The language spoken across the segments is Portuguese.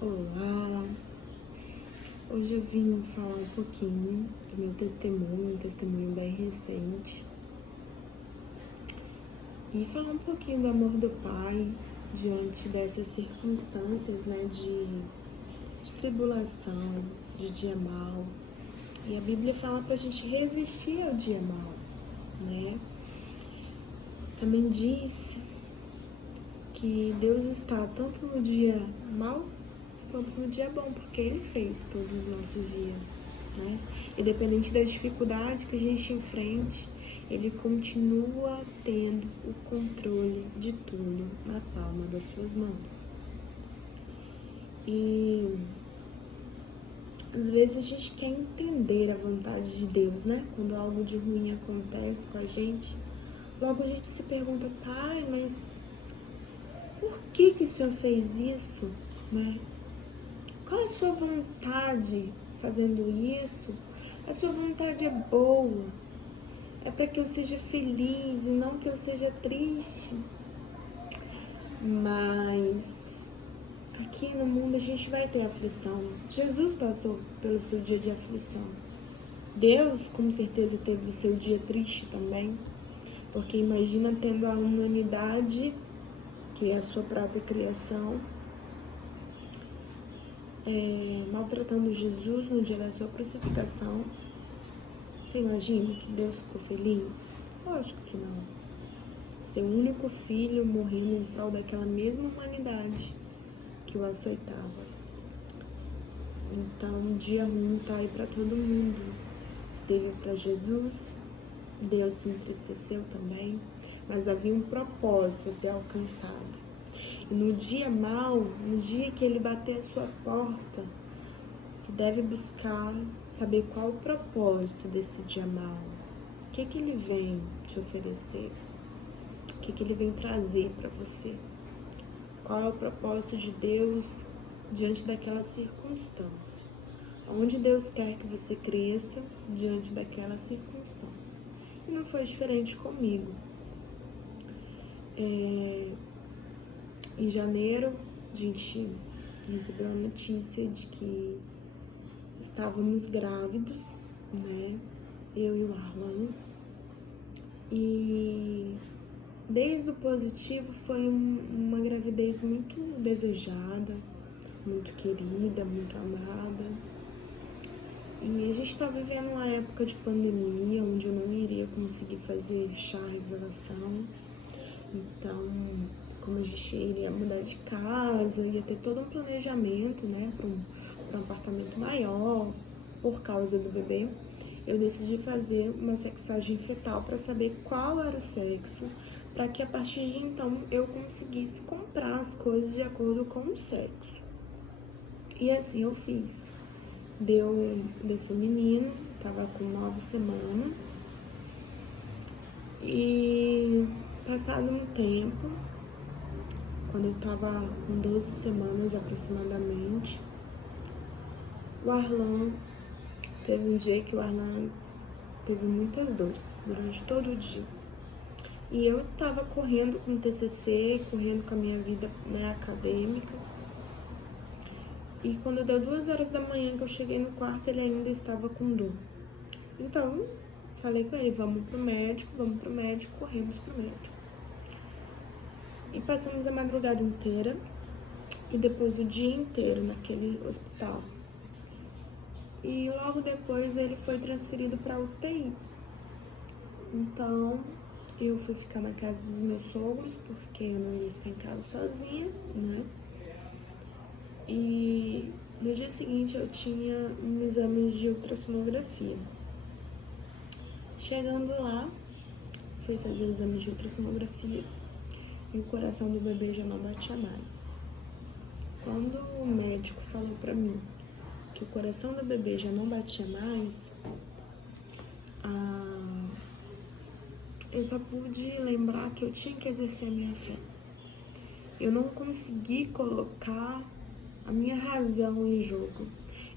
Olá! Hoje eu vim falar um pouquinho do meu testemunho, um testemunho bem recente. E falar um pouquinho do amor do Pai diante dessas circunstâncias, de tribulação, de dia mau. E a Bíblia fala pra gente resistir ao dia mau, né? Também diz que Deus está tanto no dia mau quanto no dia bom, porque Ele fez todos os nossos dias, né? Independente da dificuldade que a gente enfrente, Ele continua tendo o controle de tudo na palma das suas mãos. E às vezes a gente quer entender a vontade de Deus, né? Quando algo de ruim acontece com a gente, logo a gente se pergunta: Pai, mas por que o Senhor fez isso, né? Qual é a sua vontade fazendo isso? A sua vontade é boa. É para que eu seja feliz e não que eu seja triste. Mas aqui no mundo a gente vai ter aflição. Jesus passou pelo seu dia de aflição. Deus, com certeza, teve o seu dia triste também. Porque imagina tendo a humanidade, que é a sua própria criação, maltratando Jesus no dia da sua crucificação. Você imagina que Deus ficou feliz? Lógico que não. Seu único filho morrendo em prol daquela mesma humanidade que o açoitava. Então, um dia ruim tá aí para todo mundo. Esteve para Jesus, Deus se entristeceu também, mas havia um propósito a ser alcançado. E no dia mau, no dia que ele bater a sua porta, você deve buscar saber qual o propósito desse dia mau. O que ele vem te oferecer? O que ele vem trazer para você? Qual é o propósito de Deus diante daquela circunstância? Onde Deus quer que você cresça diante daquela circunstância? E não foi diferente comigo. Em janeiro, a gente recebeu a notícia de que estávamos grávidos, né? Eu e o Arlan. E desde o positivo foi uma gravidez muito desejada, muito querida, muito amada. E a gente está vivendo uma época de pandemia, onde eu não iria conseguir fazer chá revelação. Então, como a gente iria mudar de casa, ia ter todo um planejamento, né, para um apartamento maior, por causa do bebê, eu decidi fazer uma sexagem fetal para saber qual era o sexo, para que a partir de então eu conseguisse comprar as coisas de acordo com o sexo. E assim eu fiz. Deu feminino, tava com 9 semanas. E passado um tempo, quando eu tava com 12 semanas aproximadamente, o Arlan, teve um dia que o Arlan teve muitas dores durante todo o dia. E eu tava correndo com o TCC, correndo com a minha vida, acadêmica. E quando deu 2 horas da manhã que eu cheguei no quarto, ele ainda estava com dor. Então, falei com ele, vamos pro médico, corremos pro médico. E passamos a madrugada inteira e depois o dia inteiro naquele hospital. E logo depois ele foi transferido para UTI. Então, eu fui ficar na casa dos meus sogros, porque eu não ia ficar em casa sozinha, né? E no dia seguinte eu tinha um exame de ultrassonografia. Chegando lá, fui fazer o exame de ultrassonografia e o coração do bebê já não batia mais. Quando o médico falou pra mim que o coração do bebê já não batia mais, eu só pude lembrar que eu tinha que exercer a minha fé. Eu não consegui colocar a minha razão em jogo.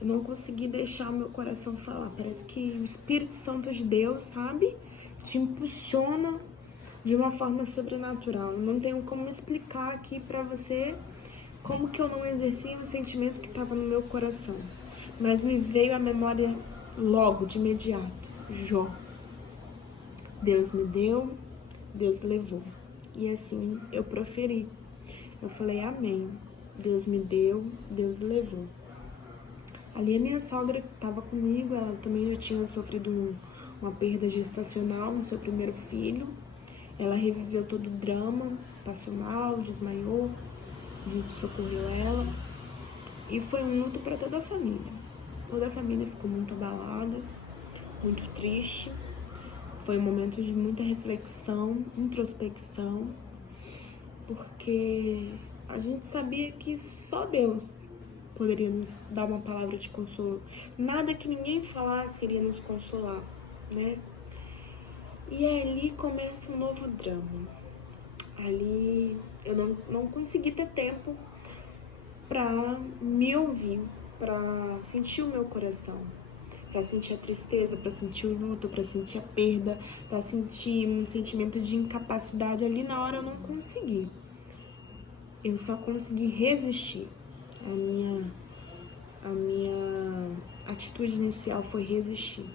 Eu não consegui deixar o meu coração falar. Parece que o Espírito Santo de Deus, sabe? Te impulsiona de uma forma sobrenatural. Não tenho como explicar aqui pra você como que eu não exercia o sentimento que estava no meu coração. Mas me veio a memória logo, de imediato. Jó. Deus me deu, Deus levou. E assim eu proferi. Eu falei, amém. Deus me deu, Deus levou. Ali a minha sogra estava comigo, ela também já tinha sofrido uma perda gestacional no seu primeiro filho. Ela reviveu todo o drama, passou mal, desmaiou, a gente socorreu ela. E foi um luto para toda a família. Toda a família ficou muito abalada, muito triste. Foi um momento de muita reflexão, introspecção, porque a gente sabia que só Deus poderia nos dar uma palavra de consolo. Nada que ninguém falasse iria nos consolar, né? E ali começa um novo drama. Ali eu não consegui ter tempo para me ouvir, para sentir o meu coração, para sentir a tristeza, para sentir o luto, para sentir a perda, para sentir um sentimento de incapacidade. Ali na hora eu não consegui. Eu só consegui resistir. A minha atitude inicial foi resistir.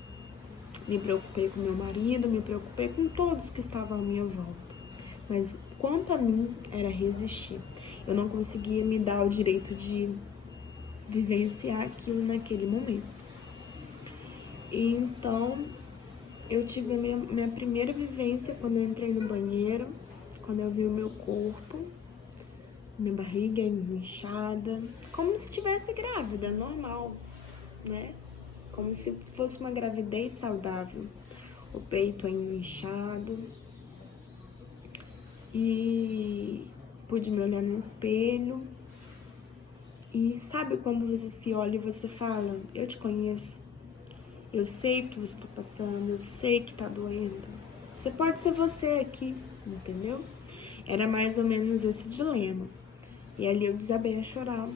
Me preocupei com meu marido, me preocupei com todos que estavam à minha volta. Mas quanto a mim, era resistir. Eu não conseguia me dar o direito de vivenciar aquilo naquele momento. E então, eu tive a minha primeira vivência quando eu entrei no banheiro, quando eu vi o meu corpo, minha barriga inchada, como se estivesse grávida, normal, né? Como se fosse uma gravidez saudável. O peito ainda inchado. E pude me olhar no espelho. E sabe quando você se olha e você fala, eu te conheço. Eu sei o que você tá passando, eu sei que tá doendo. Você pode ser você aqui, entendeu? Era mais ou menos esse dilema. E ali eu desabei a chorar.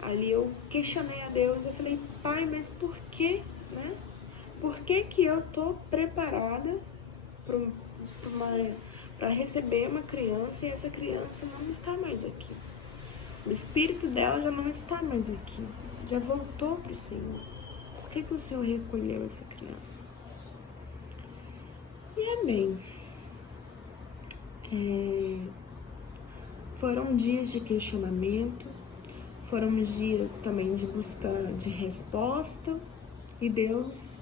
Ali eu questionei a Deus, eu falei, pai, mas por que, né? Por que que eu tô preparada para receber uma criança e essa criança não está mais aqui? O espírito dela já não está mais aqui, já voltou para o Senhor. Por que que o Senhor recolheu essa criança? E amém. Foram dias de questionamento, foram dias também de busca de resposta, e Deus,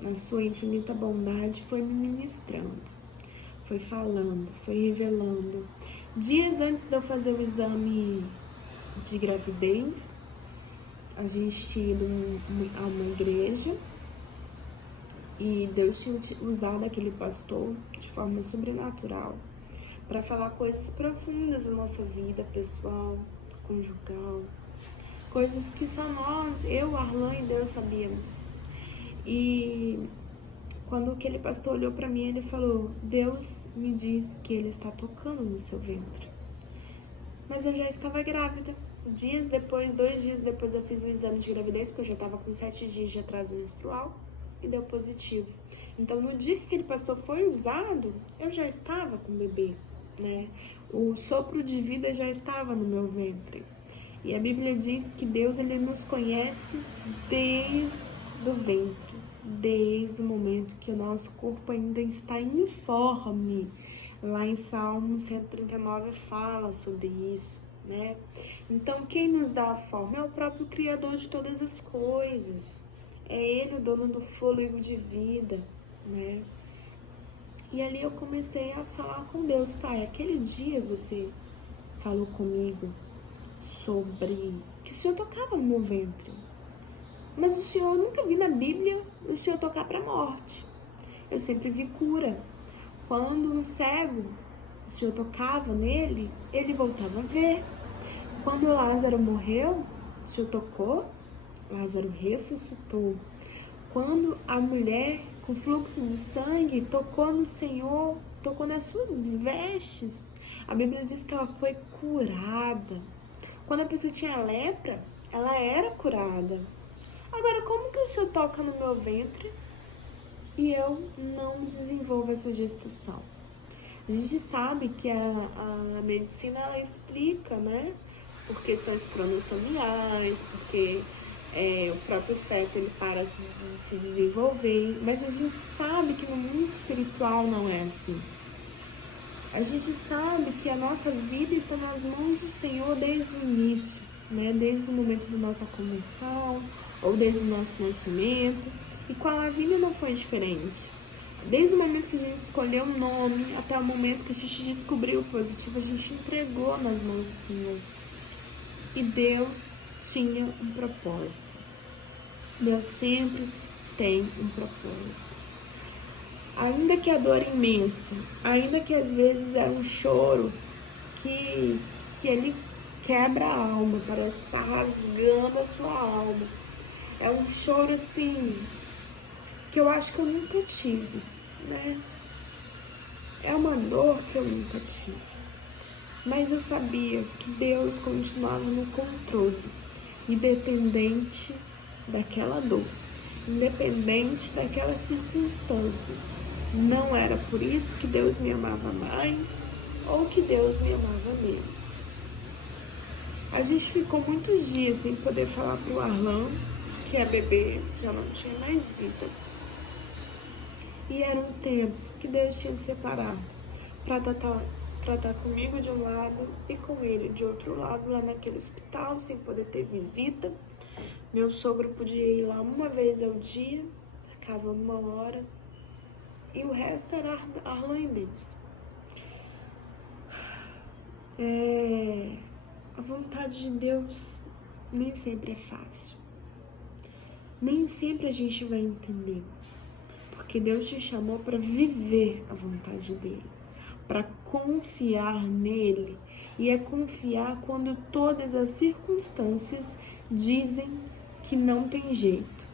na sua infinita bondade, foi me ministrando, foi falando, foi revelando. Dias antes de eu fazer o exame de gravidez, a gente tinha ido a uma igreja e Deus tinha usado aquele pastor de forma sobrenatural para falar coisas profundas da nossa vida pessoal, conjugal, coisas que só nós, eu, Arlan e Deus sabíamos. E quando aquele pastor olhou para mim, ele falou, Deus me diz que ele está tocando no seu ventre. Mas eu já estava grávida. 2 dias depois eu fiz o exame de gravidez, porque eu já estava com 7 dias de atraso menstrual e deu positivo. Então, no dia que aquele pastor foi usado, eu já estava com o bebê, né? O sopro de vida já estava no meu ventre. E a Bíblia diz que Deus, ele nos conhece desde o ventre, desde o momento que o nosso corpo ainda está informe. Lá em Salmo 139 fala sobre isso, né? Então, quem nos dá a forma é o próprio Criador de todas as coisas. É Ele o dono do fôlego de vida, né? E ali eu comecei a falar com Deus, pai, aquele dia você falou comigo sobre que o Senhor tocava no meu ventre. Mas o Senhor, eu nunca vi na Bíblia o Senhor tocar para a morte. Eu sempre vi cura. Quando um cego, o Senhor tocava nele, ele voltava a ver. Quando Lázaro morreu, o Senhor tocou, Lázaro ressuscitou. Quando a mulher com fluxo de sangue tocou no Senhor, tocou nas suas vestes, a Bíblia diz que ela foi curada. Quando a pessoa tinha lepra, ela era curada. Agora, como que o Senhor toca no meu ventre e eu não desenvolvo essa gestação? A gente sabe que a medicina, ela explica, né, por questões cromossomiais, porque o próprio feto ele para de se desenvolver. Mas a gente sabe que no mundo espiritual não é assim. A gente sabe que a nossa vida está nas mãos do Senhor desde o início, né? Desde o momento da nossa conversão, ou desde o nosso nascimento. E com a Lavínia não foi diferente. Desde o momento que a gente escolheu o nome, até o momento que a gente descobriu o positivo, a gente entregou nas mãos do Senhor. E Deus tinha um propósito. Deus sempre tem um propósito. Ainda que a dor é imensa, ainda que às vezes é um choro que ele quebra a alma, parece que está rasgando a sua alma. É um choro assim, que eu acho que eu nunca tive, né? É uma dor que eu nunca tive. Mas eu sabia que Deus continuava no controle, independente daquela dor, independente daquelas circunstâncias. Não era por isso que Deus me amava mais ou que Deus me amava menos. A gente ficou muitos dias sem poder falar pro Arlan que a bebê já não tinha mais vida. E era um tempo que Deus tinha separado para tratar comigo de um lado e com ele de outro lado, lá naquele hospital, sem poder ter visita. Meu sogro podia ir lá uma vez ao dia, ficava 1 hora, e o resto era Arlan e Deus. A vontade de Deus nem sempre é fácil. Nem sempre a gente vai entender. Porque Deus te chamou para viver a vontade dele, para confiar nele. E é confiar quando todas as circunstâncias dizem que não tem jeito.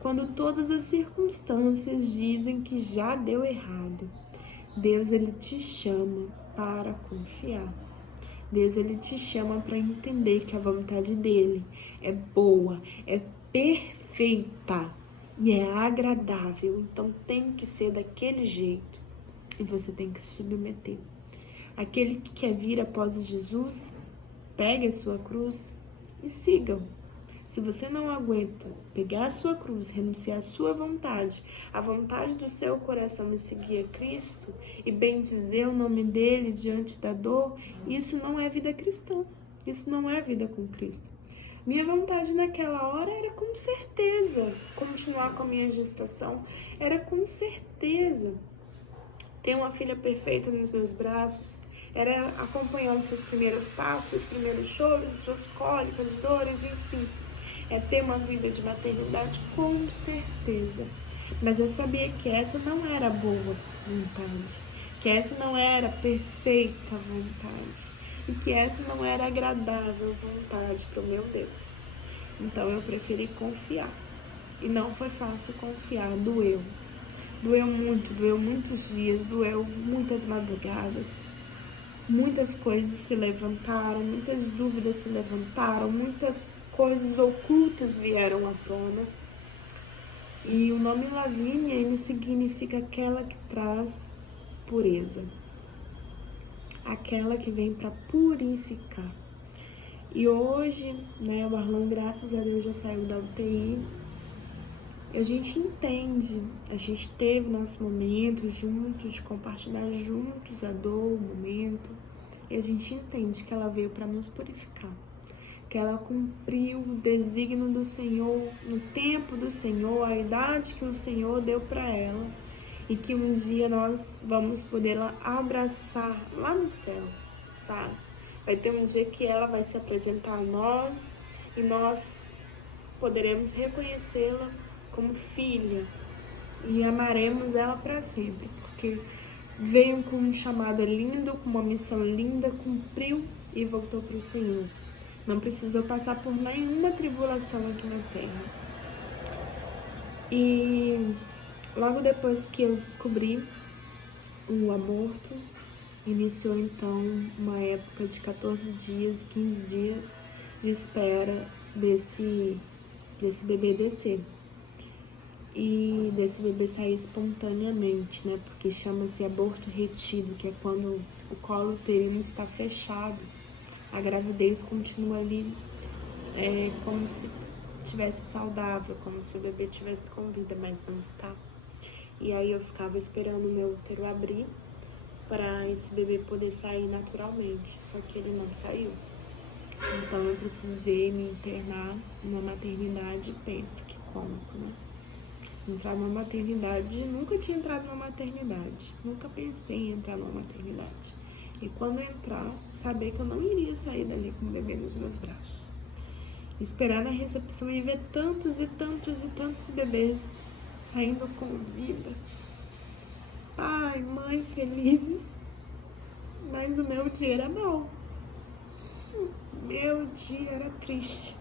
Quando todas as circunstâncias dizem que já deu errado. Deus, ele te chama para confiar. Deus, ele te chama para entender que a vontade dele é boa, é perfeita e é agradável. Então tem que ser daquele jeito e você tem que se submeter. Aquele que quer vir após Jesus, pegue a sua cruz e siga-o. Se você não aguenta pegar a sua cruz, renunciar à sua vontade, a vontade do seu coração e seguir a Cristo e bendizer o nome dele diante da dor, isso não é vida cristã. Isso não é vida com Cristo. Minha vontade naquela hora era com certeza continuar com a minha gestação, era com certeza ter uma filha perfeita nos meus braços, era acompanhar os seus primeiros passos, os primeiros choros, suas cólicas, dores, enfim. É ter uma vida de maternidade, com certeza. Mas eu sabia que essa não era boa vontade, que essa não era perfeita vontade, e que essa não era agradável vontade para o meu Deus. Então eu preferi confiar. E não foi fácil confiar, doeu. Doeu muito, doeu muitos dias, doeu muitas madrugadas. Muitas coisas se levantaram, muitas dúvidas se levantaram, muitas coisas ocultas vieram à tona. E o nome Lavínia, ele significa aquela que traz pureza. Aquela que vem para purificar. E hoje, né, o Arlan, graças a Deus, já saiu da UTI. E a gente entende, a gente teve nosso momento juntos, de compartilhar juntos a dor, o momento. E a gente entende que ela veio para nos purificar. Que ela cumpriu o desígnio do Senhor, no tempo do Senhor, a idade que o Senhor deu para ela. E que um dia nós vamos poder abraçar lá no céu, sabe? Vai ter um dia que ela vai se apresentar a nós e nós poderemos reconhecê-la como filha e amaremos ela para sempre, porque veio com um chamado lindo, com uma missão linda, cumpriu e voltou para o Senhor. Não precisou passar por nenhuma tribulação aqui na terra. E logo depois que eu descobri o aborto, iniciou então uma época de 14 dias, 15 dias de espera desse bebê descer. E desse bebê sair espontaneamente, né? Porque chama-se aborto retido, que é quando o colo uterino está fechado a gravidez continua ali como se estivesse saudável, como se o bebê estivesse com vida, mas não está. E aí eu ficava esperando o meu útero abrir para esse bebê poder sair naturalmente, só que ele não saiu. Então eu precisei me internar numa maternidade. Pensa que cômico, né? Entrar numa maternidade, nunca tinha entrado numa maternidade, nunca pensei em entrar numa maternidade. E quando entrar, saber que eu não iria sair dali com o bebê nos meus braços. Esperar na recepção e ver tantos e tantos e tantos bebês saindo com vida. Pai, mãe felizes, mas o meu dia era mau. Meu dia era triste,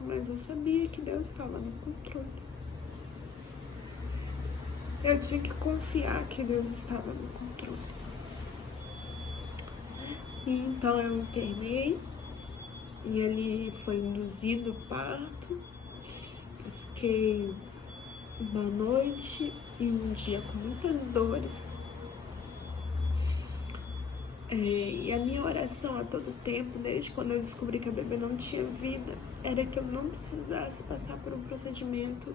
mas eu sabia que Deus estava no controle. Eu tinha que confiar que Deus estava no controle. E então eu internei, e ali foi induzido o parto. Eu fiquei uma noite e um dia com muitas dores. E a minha oração a todo tempo, desde quando eu descobri que a bebê não tinha vida, era que eu não precisasse passar por um procedimento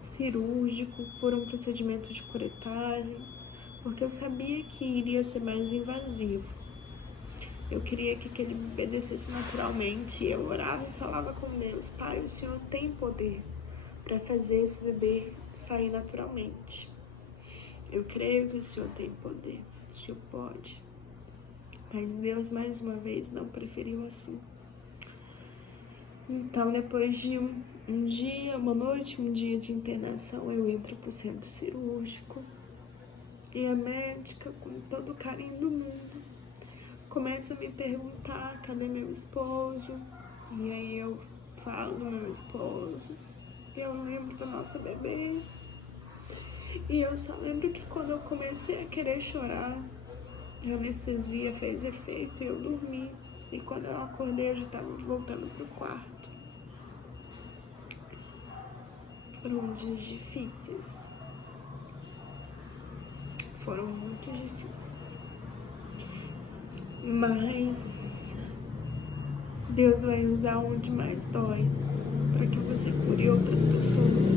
cirúrgico, por um procedimento de curetagem, porque eu sabia que iria ser mais invasivo. Eu queria que aquele bebê descesse naturalmente. Eu orava e falava com Deus: Pai, o Senhor tem poder para fazer esse bebê sair naturalmente. Eu creio que o Senhor tem poder, o Senhor pode. Mas Deus, mais uma vez, não preferiu assim. Então, depois de um dia, uma noite, um dia de internação, eu entro pro centro cirúrgico. E a médica, com todo o carinho do mundo, começa a me perguntar: cadê meu esposo? E aí eu falo do meu esposo. Eu lembro da nossa bebê. E eu só lembro que quando eu comecei a querer chorar, a anestesia fez efeito e eu dormi. E quando eu acordei, eu já estava voltando pro quarto. Foram dias difíceis. Foram muito difíceis. Mas Deus vai usar onde mais dói para que você cure outras pessoas.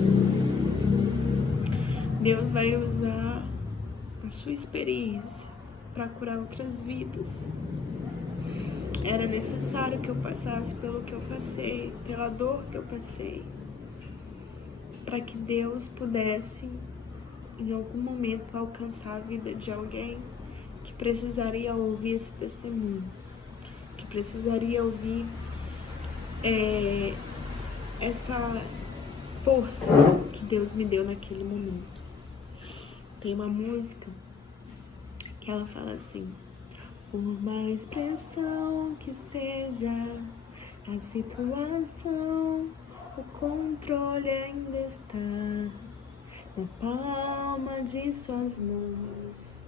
Deus vai usar a sua experiência para curar outras vidas. Era necessário que eu passasse pelo que eu passei, pela dor que eu passei, para que Deus pudesse, em algum momento, alcançar a vida de alguém que precisaria ouvir esse testemunho, que precisaria ouvir essa força que Deus me deu naquele momento. Tem uma música que ela fala assim: por mais pressão que seja a situação, o controle ainda está na palma de suas mãos.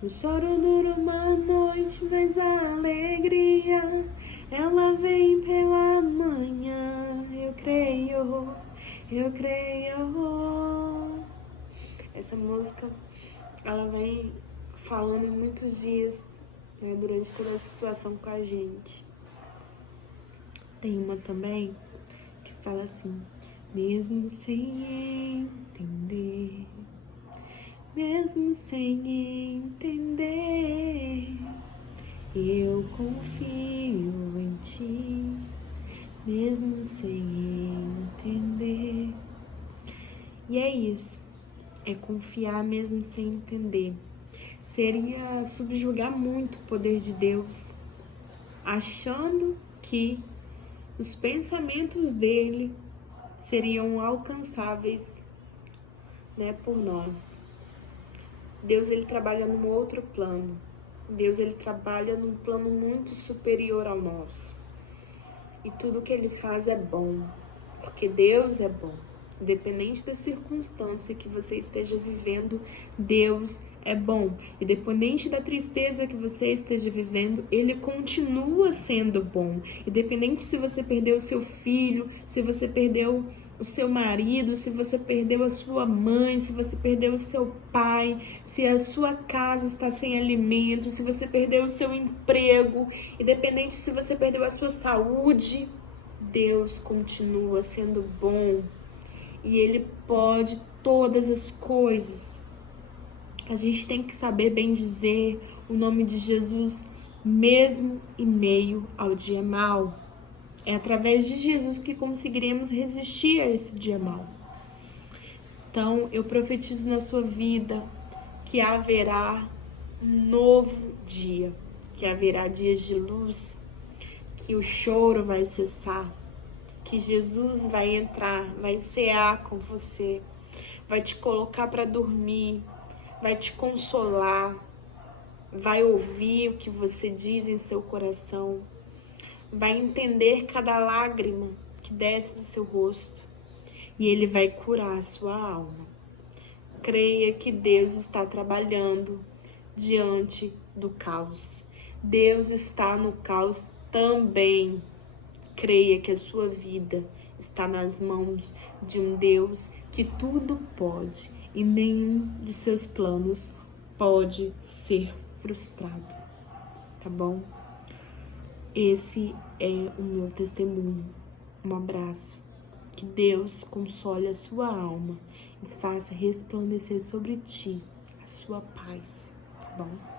O choro dura uma noite, mas a alegria, ela vem pela manhã. Eu creio, eu creio. Essa música, ela vem falando em muitos dias, né, durante toda a situação com a gente. Tem uma também que fala assim: mesmo sem entender, mesmo sem entender, eu confio em ti, mesmo sem entender. E é isso, é confiar mesmo sem entender. Seria subjugar muito o poder de Deus, achando que os pensamentos dele seriam alcançáveis, né, por nós. Deus, ele trabalha num outro plano. Deus, ele trabalha num plano muito superior ao nosso. E tudo que ele faz é bom, porque Deus é bom. Independente da circunstância que você esteja vivendo, Deus é bom. Independente da tristeza que você esteja vivendo, ele continua sendo bom. Independente se você perdeu o seu filho, se você perdeu o seu marido, se você perdeu a sua mãe, se você perdeu o seu pai, se a sua casa está sem alimento, se você perdeu o seu emprego, independente se você perdeu a sua saúde, Deus continua sendo bom e Ele pode todas as coisas. A gente tem que saber bem dizer o nome de Jesus mesmo em meio ao dia mau. É através de Jesus que conseguiremos resistir a esse dia mau. Então, eu profetizo na sua vida que haverá um novo dia, que haverá dias de luz, que o choro vai cessar, que Jesus vai entrar, vai cear com você, vai te colocar para dormir, vai te consolar, vai ouvir o que você diz em seu coração, vai entender cada lágrima que desce do seu rosto e Ele vai curar a sua alma. Creia que Deus está trabalhando diante do caos. Deus está no caos também. Creia que a sua vida está nas mãos de um Deus que tudo pode e nenhum dos seus planos pode ser frustrado, tá bom? Esse é o meu testemunho. Um abraço. Que Deus console a sua alma e faça resplandecer sobre ti a sua paz, tá bom?